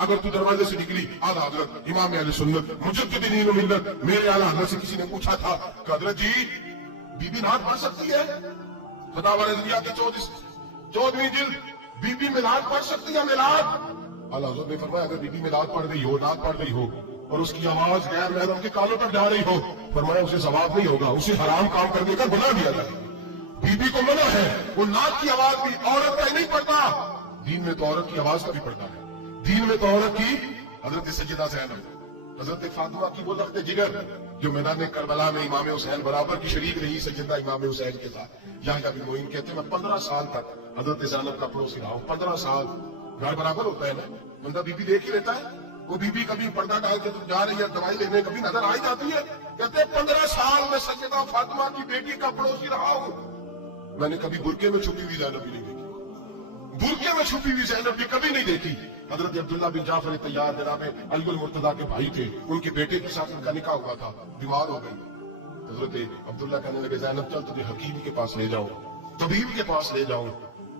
اگر تو دروازے سے نکلی اعلیٰ حضرت امام اہل سنت مجدد دین و ملت میرے اعلیٰ حضرت سے کسی نے پوچھا تھا کہ حضرت جی بی بی نعت پڑھ سکتی ہے؟ فتاوی رضویہ کی 14ویں جلد بی بی میلاد پڑھ سکتی ہے؟ میلاد اعلیٰ حضرت نے فرمایا اگر بی بی میلاد پڑھ رہی ہو نعت پڑھ رہی ہو اور اس کی آواز غیر محرم کے کانوں تک جا رہی ہو فرمایا اسے ثواب نہیں ہوگا، اسے حرام کام کرنے کا گناہ دیا جائے۔ بی بی کو منع ہے، وہ نعت کی آواز بھی عورت کا ہی نہیں پڑتا، دین میں تو عورت کی آواز کا بھی پڑتا ہے، دین میں تو عورت کی حضرت سیدہ زینب حضرت فاطمہ کی وہ لخت جگر جو میدان کربلا میں امام حسین برابر کی شریک رہی سیدہ امام حسین کے ساتھ۔ یحییٰ بن معین کہتے ہیں میں 15 سال تک حضرت زینب کا پڑوسی رہا ہوں، 15 سال گھر برابر ہوتا ہے نا، بندہ بی بی دیکھ ہی لیتا ہے، وہ بی بی کبھی پردہ ڈال کے جا رہی ہے دوائی لینے کبھی نظر آئی جاتی ہے، کہتے 15 سال میں سیدہ فاطمہ کی بیٹی کا پڑوسی رہا ہوں، میں نے کبھی برقعے میں چھپی ہوئی زینب بھی نہیں دیکھی، برقعے میں چھپی ہوئی زینب بھی کبھی نہیں دیکھی۔ حضرت عبداللہ بن جعفر طیار جناب علی المرتضیٰ کے بھائی تھے، ان کے بیٹے کے ساتھ ان کا نکاح ہوا تھا، بیمار ہو گئی، حضرت عبداللہ کہنے لگے زینب چل تجھے حکیم کے پاس لے جاؤں، طبیب کے پاس لے جاؤں،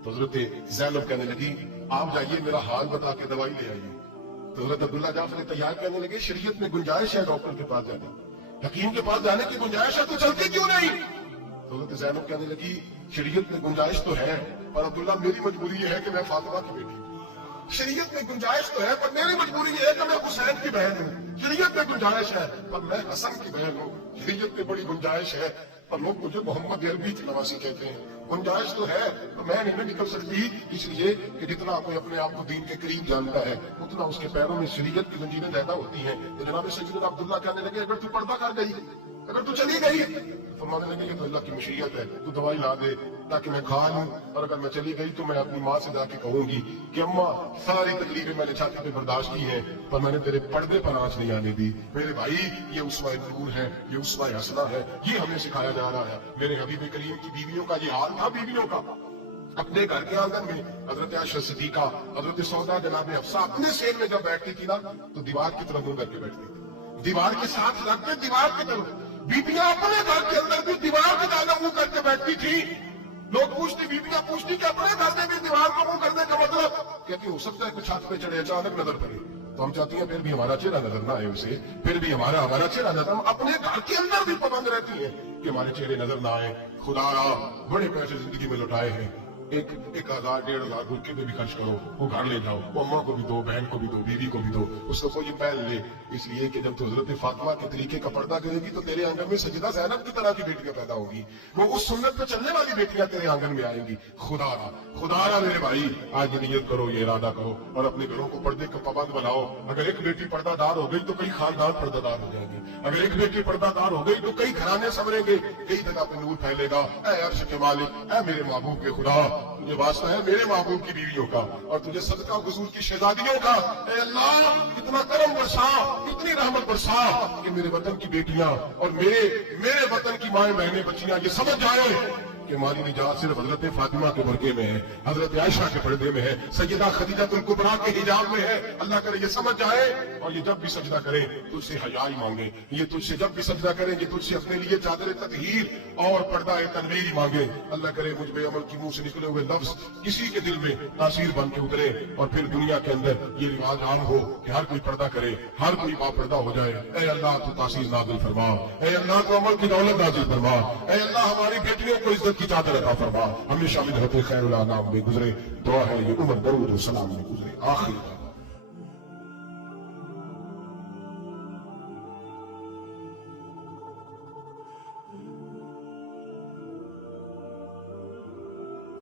تو حضرت زینب کہنے لگی آپ جائیے میرا حال بتا کے دوائی لے آئیے، تو حضرت عبداللہ جعفر طیار کہنے لگے شریعت میں گنجائش ہے ڈاکٹر کے پاس جانے، حکیم کے پاس جانے کی گنجائش ہے تو چلتی کیوں نہیں؟ تو حضرت زینب کہنے لگی شریعت میں گنجائش تو ہے پر عبداللہ میری مجبوری یہ ہے کہ میں فاطمہ کی بیٹی ہوں، شریعت میں گنجائش تو ہے پر میری مجبوری یہ ہے کہ میں حسین کی بہن ہوں، شریعت میں گنجائش ہے پر میں حسن کی بہن ہوں، شریعت میں بڑی گنجائش ہے پر لوگ مجھے محمد عربی کی نواسی کہتے ہیں، گنجائش تو ہے پر میں نہیں نکل سکتی، اس لیے کہ جتنا کوئی اپنے آپ کو دین کے قریب جانتا ہے اتنا اس کے پیروں میں شریعت کی زنجیریں زیادہ ہوتی ہیں۔ تو جناب سیدنا عبداللہ کہنے لگے اگر تو پردہ کر گئی، اگر تو چلی گئی، فرمانے لگے یہ تو اللہ کی مشیت ہے، تو دوائی لا دے تاکہ میں کھا لوں، اور اگر میں چلی گئی تو میں اپنی ماں سے جا کے کہوں گی کہ اماں ساری تکلیفیں میں نے چھاتی پہ برداشت کی ہیں پر میں نے تیرے پردے پر آنچ نہیں آنے دی۔ میرے بھائی یہ اسوہ نور ہے، یہ اسوہ حسنہ ہے، یہ ہمیں سکھایا جا رہا ہے۔ میرے حبیب کریم کی بیویوں کا یہ حال تھا، بیویوں کا اپنے گھر کے آنگن میں حضرت عائشہ صدیقہ حضرت سودا جناب حفصہ اپنے سین میں جب بیٹھتی تھی نا تو دیوار کی طرف منہ کر کے بیٹھتی تھی، دیوار کے ساتھ لگتے دیوار کی طرف، بیویاں اپنے گھر کے اندر بھی دیوار کے جانا منہ کر کے بیٹھتی تھی۔ لوگ پوچھتی، بیویاں پوچھتی کہ اپنے گھر میں بھی دیوار کو منہ کرنے کا مطلب کہتی ہو سکتا ہے کہ چھت پہ چڑھے اچانک نظر پڑے تو ہم چاہتی ہیں پھر بھی ہمارا چہرہ نظر نہ آئے اسے، پھر بھی ہمارا چہرہ نظر، ہم اپنے گھر کے اندر بھی پابند رہتی ہیں کہ ہمارے چہرے نظر نہ آئے۔ خدا را بڑے پیسے زندگی میں لٹائے ہیں، 1,000 1,500 برقعے پہ بھی خرچ کرو، وہ گھر لے جاؤ، وہ اماں کو بھی دو، بہن کو بھی دو، بیوی کو بھی دو، اس کو کوئی پہن لے، اس لیے کہ جب تو حضرت فاطمہ کے طریقے کا پردہ کرے گی تو تیرے آنگن میں سیدہ زینب کی طرح کی بیٹیاں پیدا ہوگی، وہ اس سنت پہ چلنے والی بیٹیاں تیرے آنگن میں آئیں گی۔ خدا را میرے بھائی آج نیت کرو، یہ ارادہ کرو اور اپنے گھروں کو پردے کا پابند بناؤ۔ اگر ایک بیٹی پردہ دار ہو گئی تو کئی خاندان پردہ دار ہو جائیں گے، اگر ایک بیٹی پردہ دار ہو گئی تو کئی گھرانے سنوریں گے، کئی جگہ پہ نور پھیلے گا۔ اے عرش کے مالک، اے میرے محبوب کے خدا، تجھے واسطہ ہے میرے محبوب کی بیویوں کا اور تجھے صدقہ حضور کی شہزادیوں کا، اے اللہ اتنا کرم برسا، اتنی رحمت برسا کہ میرے وطن کی بیٹیاں اور میرے وطن کی مائیں بہنیں بچیاں یہ سمجھ جائیں کہ ہماری نجات صرف حضرت فاطمہ کے برقعے میں ہے، حضرت عائشہ کے پردے میں ہے، سیدہ خدیجہ الکبریٰ کے حجاب میں ہے۔ اللہ کرے یہ سمجھ جائے اور یہ جب بھی سجدہ کریں تجھ سے حیائی مانگے، یہ تجھ سے جب بھی سجدہ کریں گے تجھ سے اپنے لیے چادر تطہیر اور پردہ تنویر مانگے۔ اللہ کرے مجھ بے عمل کی منہ سے نکلے ہوئے لفظ کسی کے دل میں تاثیر بن کے اترے اور پھر دنیا کے اندر یہ رواج عام ہو کہ ہر کوئی پردہ کرے، ہر کوئی باپردہ ہو جائے۔ اے اللہ تو تاثیر نازل فرما، اے اللہ تو عمل کی دولت نازل فرما، اے اللہ ہماری بیٹیوں کو عزت کی چادر عطا فرما، ہمیشہ مدحت خیر الانام میں گزرے۔ دعا ہے یہ عمر درود و سلام میں گزرے۔ آخر